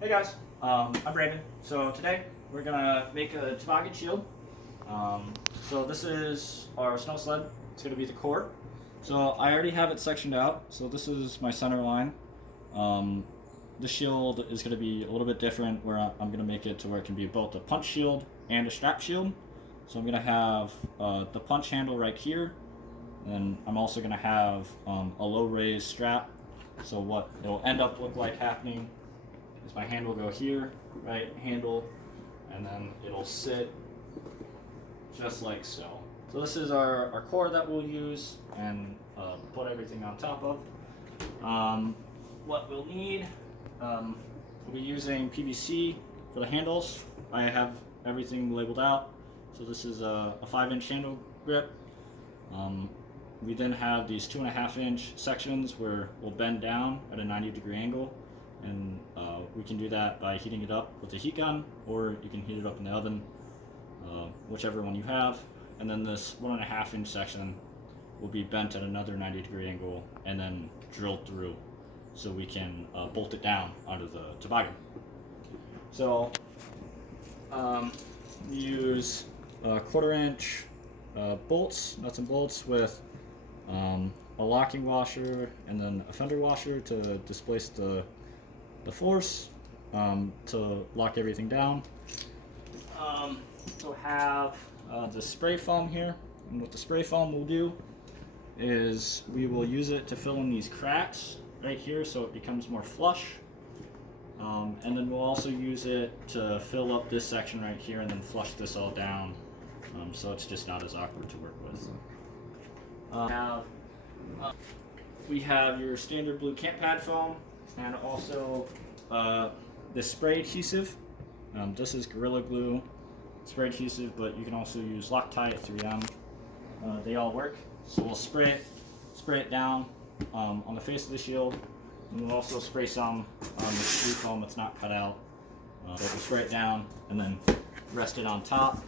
Hey guys, I'm Brandon. So today we're gonna make a toboggan shield. So this is our snow sled. It's gonna be the core. So I already have it sectioned out. So this is my center line. The shield is gonna be a little bit different where I'm gonna make it to where it can be both a punch shield and a strap shield. So I'm gonna have the punch handle right here. And I'm also gonna have a low raised strap. So what it'll end up look like happening is my hand will go here, right, handle, and then it'll sit just like so. So this is our core that we'll use and put everything on top of. What we'll need, we'll be using PVC for the handles. I have everything labeled out. So this is a 5-inch handle grip. We then have these 2.5-inch sections where we'll bend down at a 90-degree angle, and we can do that by heating it up with a heat gun, or you can heat it up in the oven, whichever one you have. And then this 1.5-inch section will be bent at another 90-degree angle and then drilled through, so we can bolt it down onto the toboggan. So we use 1/4-inch bolts, nuts and bolts with a locking washer and then a fender washer to displace the force to lock everything down. So have the spray foam here, and what the spray foam will do is we will use it to fill in these cracks right here so it becomes more flush, and then we'll also use it to fill up this section right here and then flush this all down, so it's just not as awkward to work with. We have your standard blue camp pad foam, and also this spray adhesive. This is Gorilla Glue spray adhesive, but you can also use Loctite, 3M. They all work. So we'll spray it down on the face of the shield, and we'll also spray some on the screw foam that's not cut out. So we'll spray it down and then rest it on top,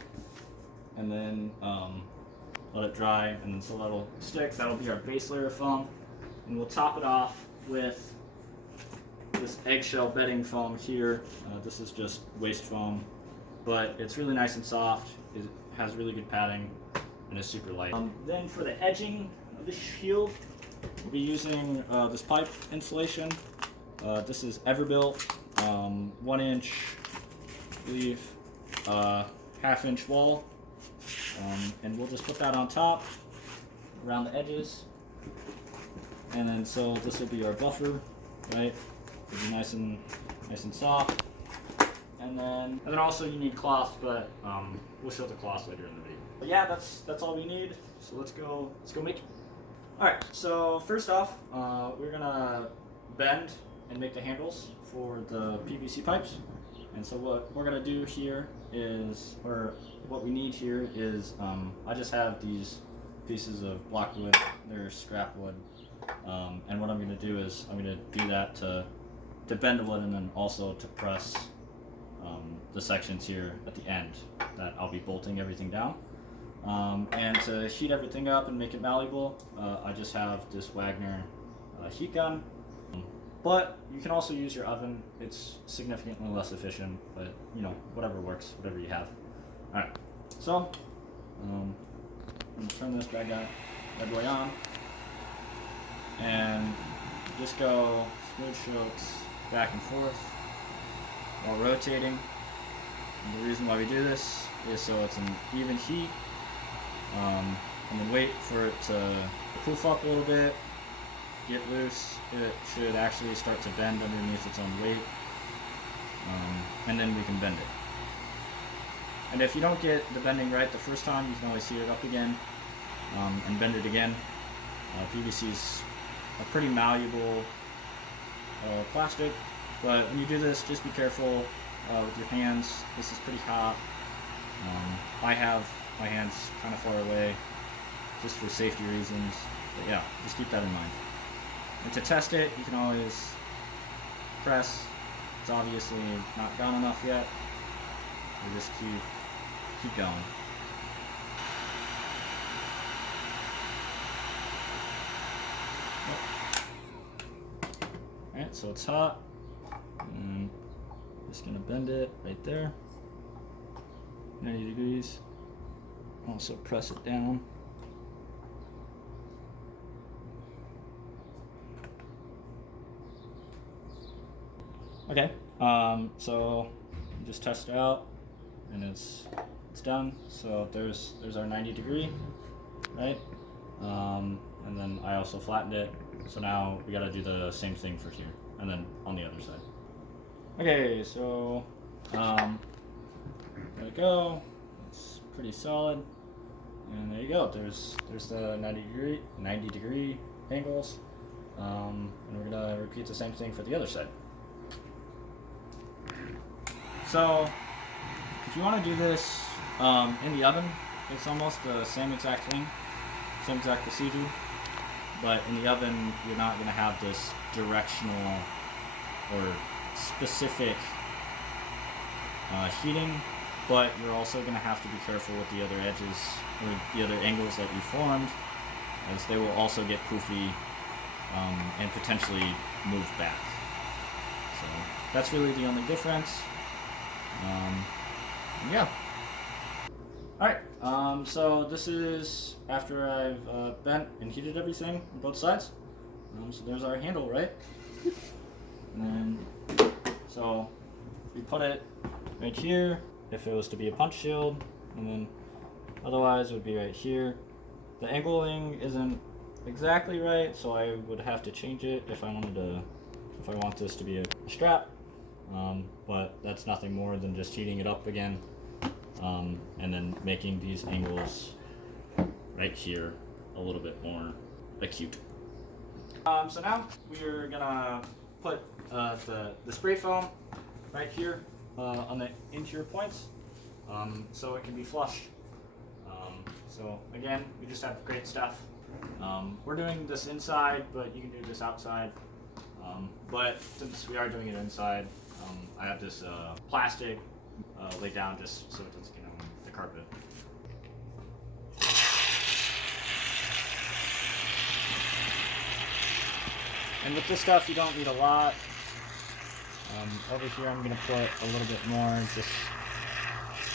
and then let it dry, and then so that'll stick. That'll be our base layer of foam, and we'll top it off with this Eggshell bedding foam here. This is just waste foam, but it's really nice and soft. It has really good padding and is super light. Then for the edging of the shield, we'll be using this pipe insulation. This is Everbuilt, 1-inch, I believe, 1/2-inch wall. And we'll just put that on top around the edges, and then so this will be our buffer, right? It'll be nice and soft. And then also you need cloth, but we'll show the cloth later in the video. But yeah, that's all we need. So let's go make it. All right. So first off, we're gonna bend and make the handles for the PVC pipes. And so what we're gonna do here is, or what we need here is, I just have these pieces of block wood. They're scrap wood, and what I'm gonna do is I'm gonna do that to bend the wood, and then also to press the sections here at the end that I'll be bolting everything down. And to heat everything up and make it malleable, I just have this Wagner heat gun. But you can also use your oven. It's significantly less efficient, but you know, whatever works, whatever you have. All right, so I'm gonna turn this bad boy on, and just go smooth strokes back and forth while rotating. And the reason why we do this is so it's an even heat, and then wait for it to poof up a little bit, get loose. It should actually start to bend underneath its own weight, and then we can bend it. And if you don't get the bending right the first time, you can always heat it up again and bend it again. PVC is a pretty malleable plastic, but when you do this, just be careful with your hands. This is pretty hot. I have my hands kind of far away just for safety reasons, but yeah, just keep that in mind. And to test it, you can always press. It's obviously not gone enough yet. You just keep going. Alright, so it's hot. And Just gonna bend it right there, 90 degrees. Also press it down. Okay, so you just test it out, and it's done. So there's our 90 degree, right? And then I also flattened it. So now we gotta do the same thing for here, and then on the other side. Okay, so there we go. It's pretty solid, and there you go. There's the 90 degree angles, and we're gonna repeat the same thing for the other side. So if you want to do this in the oven, it's almost the same exact thing, same exact procedure. But in the oven, you're not going to have this directional or specific heating, but you're also going to have to be careful with the other edges or the other angles that you formed, as they will also get poofy and potentially move back. So that's really the only difference. Yeah. Alright, so this is after I've bent and heated everything on both sides. So there's our handle, right? And then, so we put it right here if it was to be a punch shield, and then otherwise it would be right here. The angling isn't exactly right, so I would have to change it if I want this to be a strap. But that's nothing more than just heating it up again, and then making these angles right here a little bit more acute. So now we're gonna put the spray foam right here on the interior points, so it can be flushed. So again, we just have great stuff. We're doing this inside, but you can do this outside. But since we are doing it inside, I have this plastic laid down just so it doesn't get on the carpet. And with this stuff, you don't need a lot. Over here, I'm going to put a little bit more just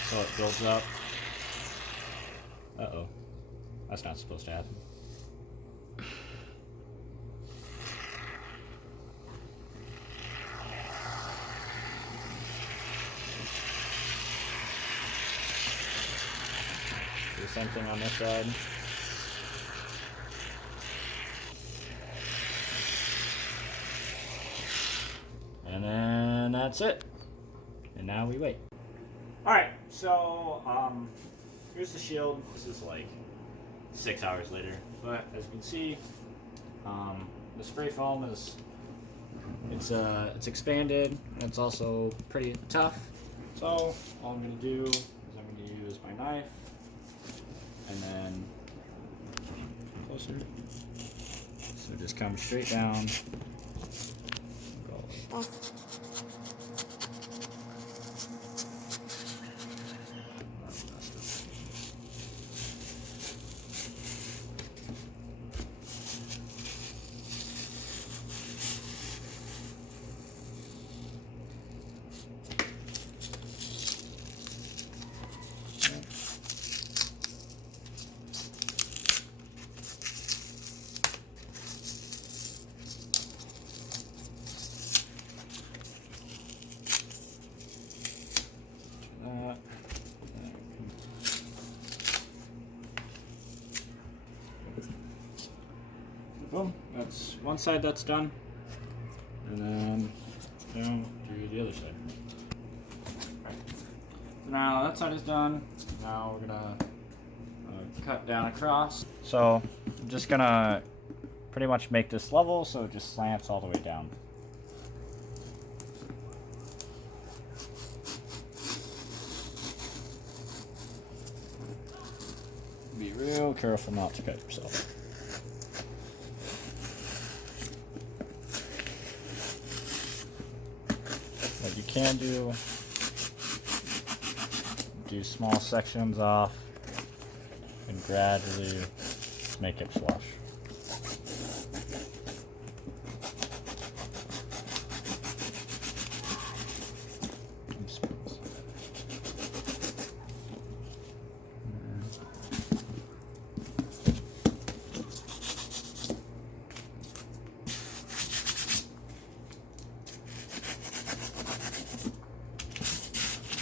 so it builds up. Uh-oh. That's not supposed to happen. Do the same thing on this side. And then that's it. And now we wait. Alright, so here's the shield. This is like 6 hours later. But as you can see, the spray foam is it's expanded, and it's also pretty tough. So all I'm gonna do is I'm gonna use my knife and then closer. So just come straight down. Go. Boom, that's one side that's done, and then down to the other side. Right. Now that side is done. Now we're gonna cut down across. So I'm just gonna pretty much make this level so it just slants all the way down. Be real careful not to cut yourself. What you can do small sections off and gradually make it flush.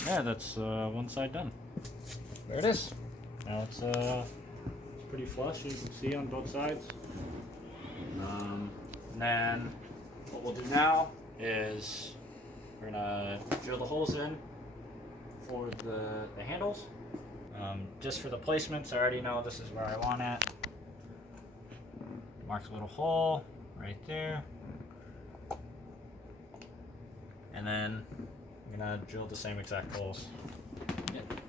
yeah, that's one side done. There it is. Now it's pretty flush, as you can see on both sides. And then what we'll do now is we're gonna drill the holes in for the handles. Just for the placements, I already know this is where I want it. Mark a little hole right there. And then I'm gonna drill the same exact holes. Yep.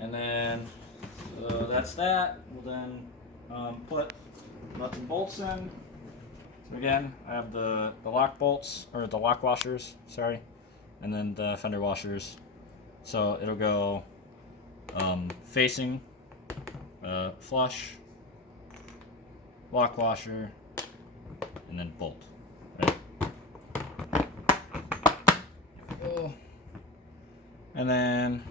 And then, so that's that. We'll then put nuts and bolts in. So again, I have the lock bolts, or the lock washers, sorry, and then the fender washers. So it'll go facing, flush, lock washer, and then bolt. Right? Oh. And then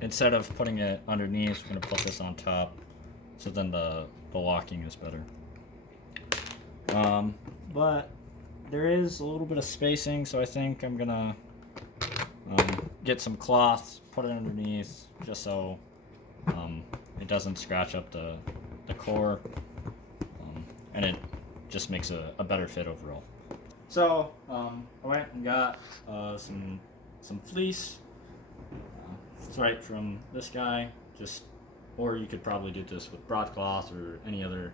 instead of putting it underneath, we're going to put this on top, so then the locking is better. But there is a little bit of spacing, so I think I'm going to get some cloth, put it underneath, just so it doesn't scratch up the core, and it just makes a better fit overall. So I went and got some fleece. It's right from this guy, or you could probably do this with broadcloth or any other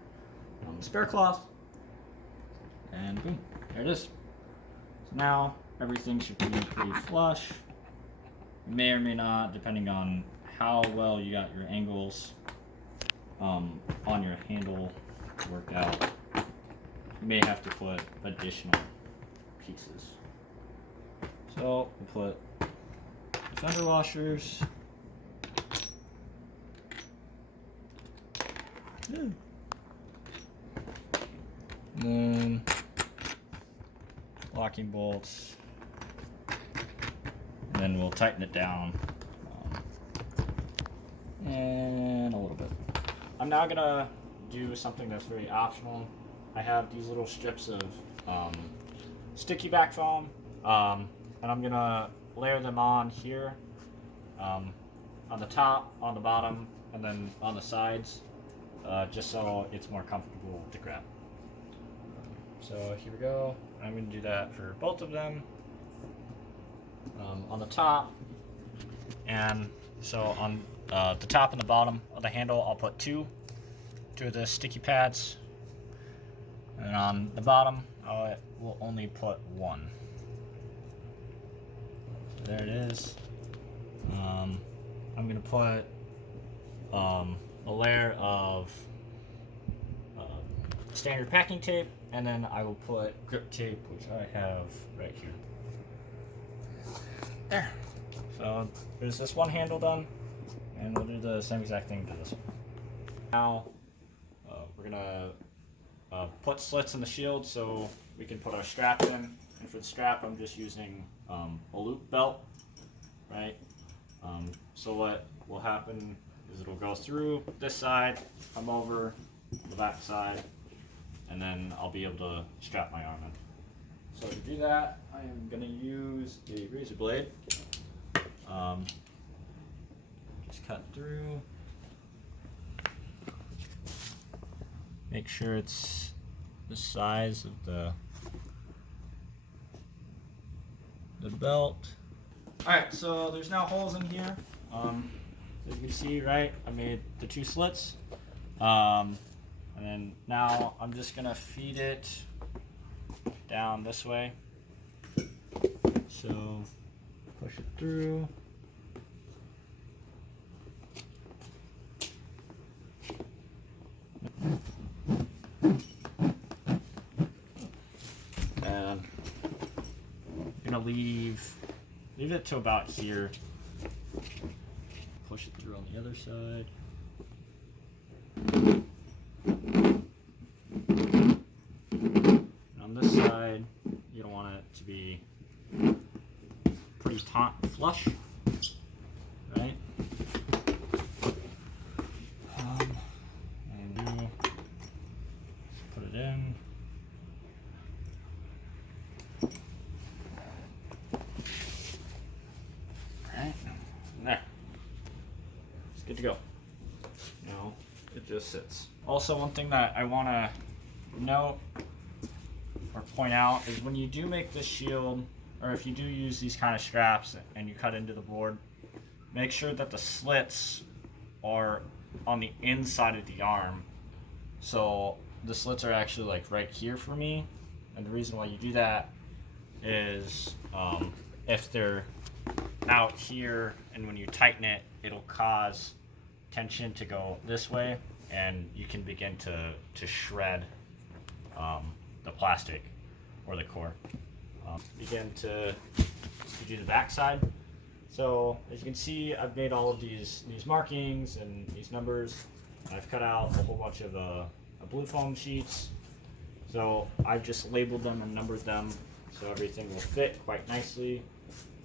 spare cloth. And boom, there it is. So now everything should be pretty flush. It may or may not, depending on how well you got your angles on your handle worked out. You may have to put additional pieces. So we'll put fender washers. And then locking bolts. And then we'll tighten it down. And a little bit. I'm now gonna do something that's very optional. I have these little strips of sticky back foam, and I'm gonna layer them on here, on the top, on the bottom, and then on the sides, just so it's more comfortable to grab. So here we go. I'm going to do that for both of them, on the top, and so on the top and the bottom of the handle I'll put two of the sticky pads, and on the bottom I will only put one. There it is. I'm gonna put a layer of standard packing tape, and then I will put grip tape, which I have right here. There. So there's this one handle done, and we'll do the same exact thing to this one. Now we're gonna put slits in the shield so we can put our strap in. And for the strap, I'm just using a loop belt, right? So what will happen is it'll go through this side, come over the back side, and then I'll be able to strap my arm in. So to do that, I am going to use a razor blade. Just cut through. Make sure it's the size of the belt. Alright, so there's now holes in here. As you can see, right, I made the two slits. And then now I'm just gonna feed it down this way. So push it through. And I'm gonna leave it to about here. Push it through on the other side. side, you don't want it to be pretty flush, right? And you put it in. Right there. It's good to go. Now it just sits. Also, one thing that I want to note or point out is when you do make this shield, or if you do use these kind of straps and you cut into the board, make sure that the slits are on the inside of the arm. So the slits are actually like right here for me, and the reason why you do that is if they're out here and when you tighten it, it'll cause tension to go this way, and you can begin to shred the plastic or the core. Begin to do the back side. So as you can see, I've made all of these markings and these numbers. I've cut out a whole bunch of blue foam sheets. So I've just labeled them and numbered them so everything will fit quite nicely.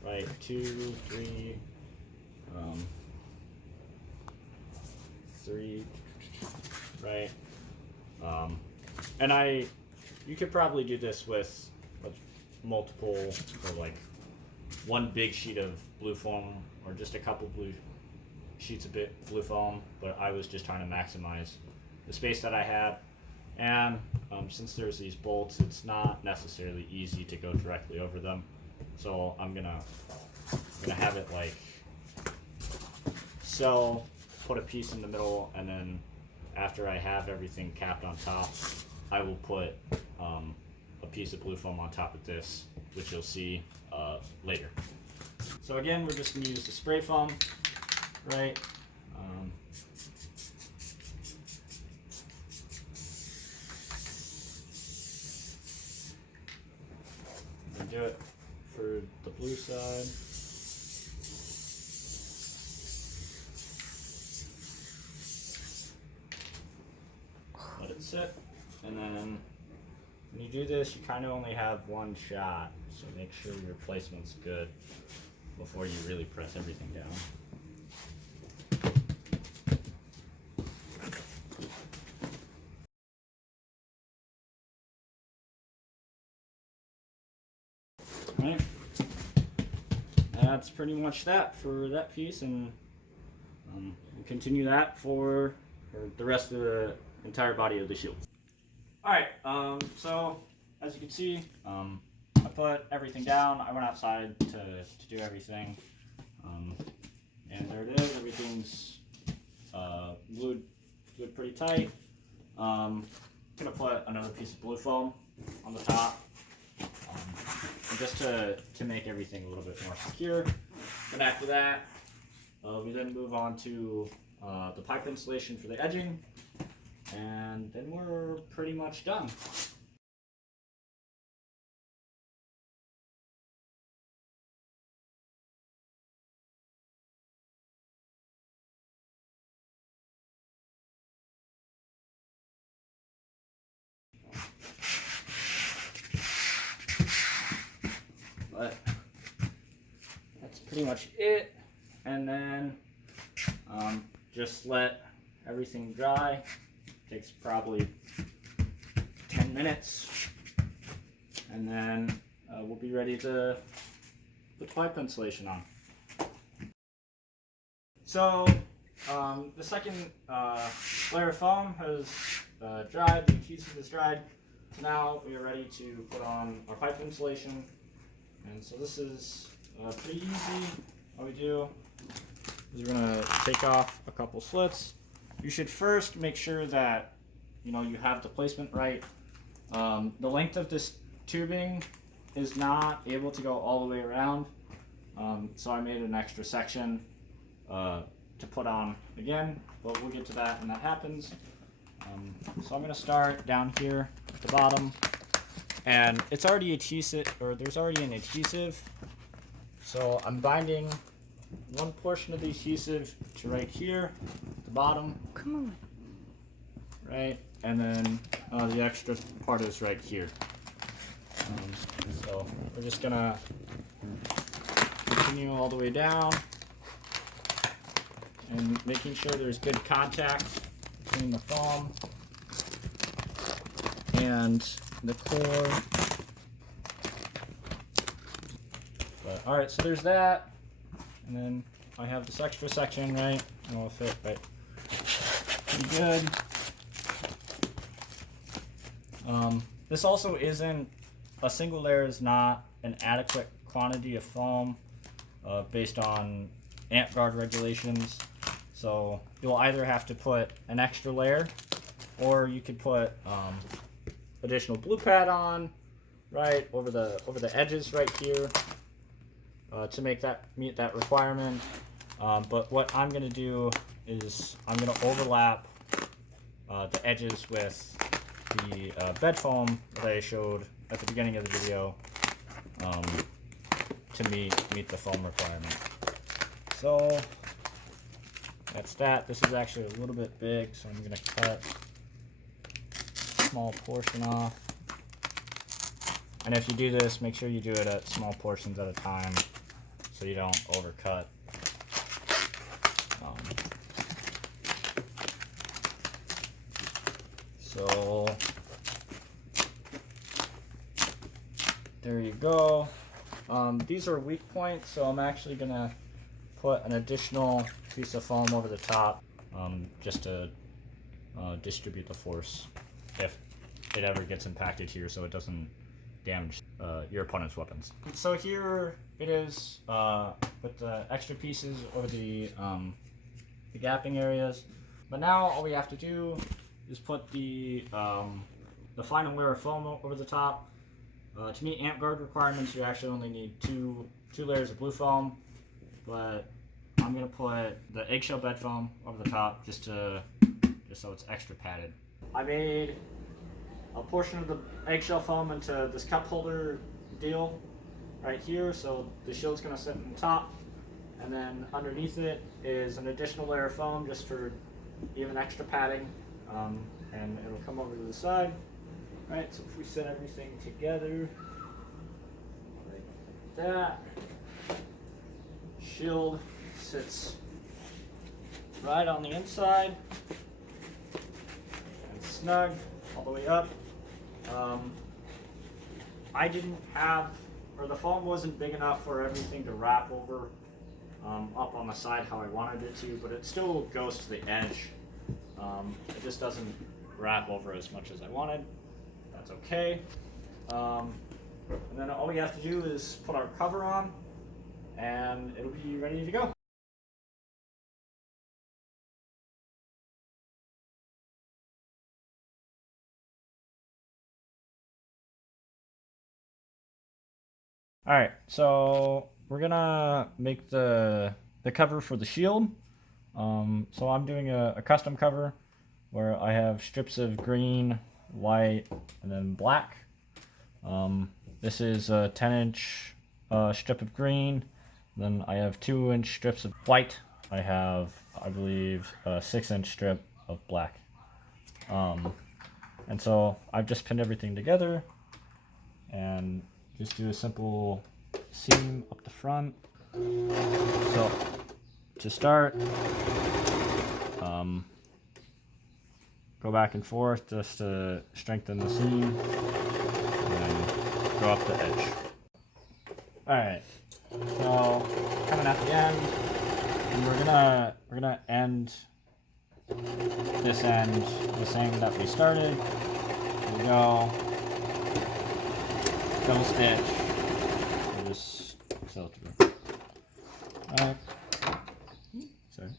Right, 2, 3, 3, right? And you could probably do this with multiple, or like one big sheet of blue foam or just a couple blue sheets of blue foam, but I was just trying to maximize the space that I had. And since there's these bolts, it's not necessarily easy to go directly over them. So I'm gonna have it like so, put a piece in the middle, and then after I have everything capped on top, I will put a piece of blue foam on top of this, which you'll see later. So again, we're just gonna use the spray foam, right? Do it for the blue side. Let it sit, and then when you do this, you kind of only have one shot, so make sure your placement's good before you really press everything down. Right. That's pretty much that for that piece, and we'll continue that for the rest of the entire body of the shield. Alright, so as you can see, I put everything down. I went outside to do everything, and there it is. Everything's glued pretty tight. I'm gonna put another piece of blue foam on the top. Just to make everything a little bit more secure. And after that, we then move on to the pipe installation for the edging, and then we're pretty much done. But that's pretty much it, and then just let everything dry. Takes probably 10 minutes, and then we'll be ready to put pipe insulation on. So the second layer of foam has dried, the adhesive is dried. Now we are ready to put on our pipe insulation. And so this is pretty easy. What we do is we're going to take off a couple slits. You should first make sure that you have the placement right. The length of this tubing is not able to go all the way around, so I made an extra section to put on again, but we'll get to that when that happens. So I'm going to start down here at the bottom. And it's already adhesive, or there's already an adhesive. So I'm binding one portion of the adhesive to right here, at the bottom. Come on. Right, and then the extra part is right here. So we're just gonna continue all the way down and making sure there's good contact between the foam and the core. But, all right, so there's that, and then I have this extra section, right? And it'll fit right pretty good. This also isn't, a single layer is not an adequate quantity of foam based on Amtgard regulations. So you'll either have to put an extra layer, or you could put additional blue pad on, right, over the edges right here to make that meet that requirement. But what I'm going to do is I'm going to overlap the edges with the bed foam that I showed at the beginning of the video to meet the foam requirement. So that's that. This is actually a little bit big, so I'm going to cut a small portion off. And if you do this, make sure you do it at small portions at a time so you don't overcut. So there you go. These are weak points, so I'm actually going to put an additional piece of foam over the top just to distribute the force if it ever gets impacted here so it doesn't damage your opponent's weapons. So here it is with the extra pieces over the gapping areas. But now all we have to do is put the final layer of foam over the top. To meet Amtgard requirements, you actually only need two layers of blue foam, but I'm gonna put the eggshell bed foam over the top just so it's extra padded. I made a portion of the eggshell foam into this cup holder deal right here, so the shield's gonna sit on top, and then underneath it is an additional layer of foam just for even extra padding, and it'll come over to the side. Right, so if we set everything together like that, shield sits right on the inside and snug all the way up. I didn't have, or the foam wasn't big enough for everything to wrap over up on the side how I wanted it to, but it still goes to the edge. It just doesn't wrap over as much as I wanted. That's okay. And then all we have to do is put our cover on, and it'll be ready to go. All right, so we're gonna make the cover for the shield. So I'm doing a custom cover where I have strips of green, white, and then black. This is a 10-inch strip of green. Then I have 2-inch strips of white. I have, I believe, a 6-inch strip of black. And so I've just pinned everything together and just do a simple seam up the front. So to start, go back and forth just to strengthen the seam, and then go up the edge. Alright, so coming at the end, and we're gonna end this end the same that we started. Here we go. Double stitch. We'll just sew through. Alright. Sorry.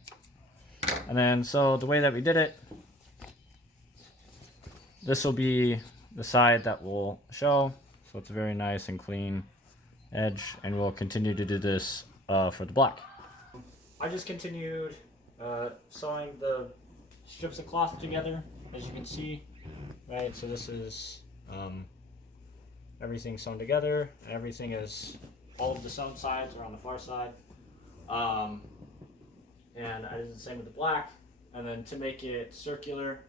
And then, so the way that we did it, this will be the side that will show. So it's a very nice and clean edge, and we'll continue to do this for the black. I just continued sewing the strips of cloth together, as you can see, right? So this is everything sewn together. Everything is, all of the sewn sides are on the far side. And I did the same with the black. And then to make it circular,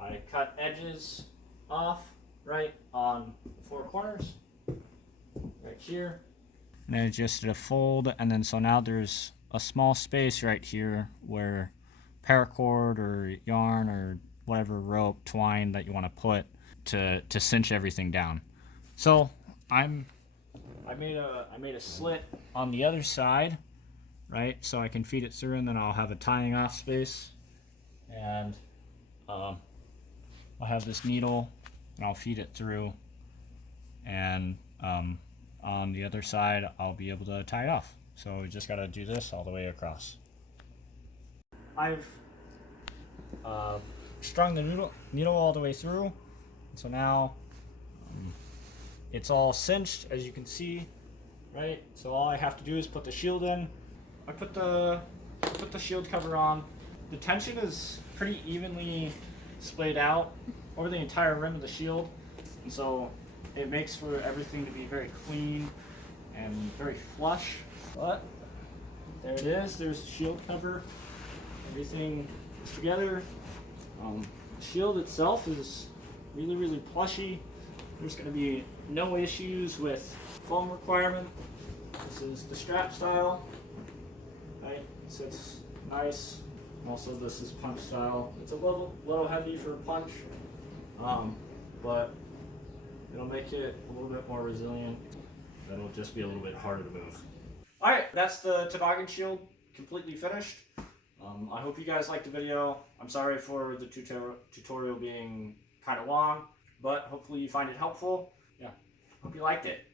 I cut edges off right on the four corners, right here. And then just a fold, and then so now there's a small space right here where paracord or yarn or whatever rope, twine that you want to put to cinch everything down. So I made a slit on the other side, right? So I can feed it through, and then I'll have a tying off space, and I'll have this needle, and I'll feed it through, and on the other side I'll be able to tie it off. So we just got to do this all the way across. I've strung the needle all the way through, so now it's all cinched, as you can see, right? So all I have to do is put the shield in. I put the shield cover on. The tension is pretty evenly splayed out over the entire rim of the shield, and so it makes for everything to be very clean and very flush. But there it is. There's the shield cover. Everything is together. The shield itself is really plushy. There's going to be no issues with foam requirement. This is the strap style, right? So it's nice. Also, this is punch style. It's a little heavy for a punch, but it'll make it a little bit more resilient. It'll just be a little bit harder to move. All right, that's the toboggan shield completely finished. I hope you guys liked the video. I'm sorry for the tutorial being kind of long, but hopefully you find it helpful. Yeah, hope you liked it.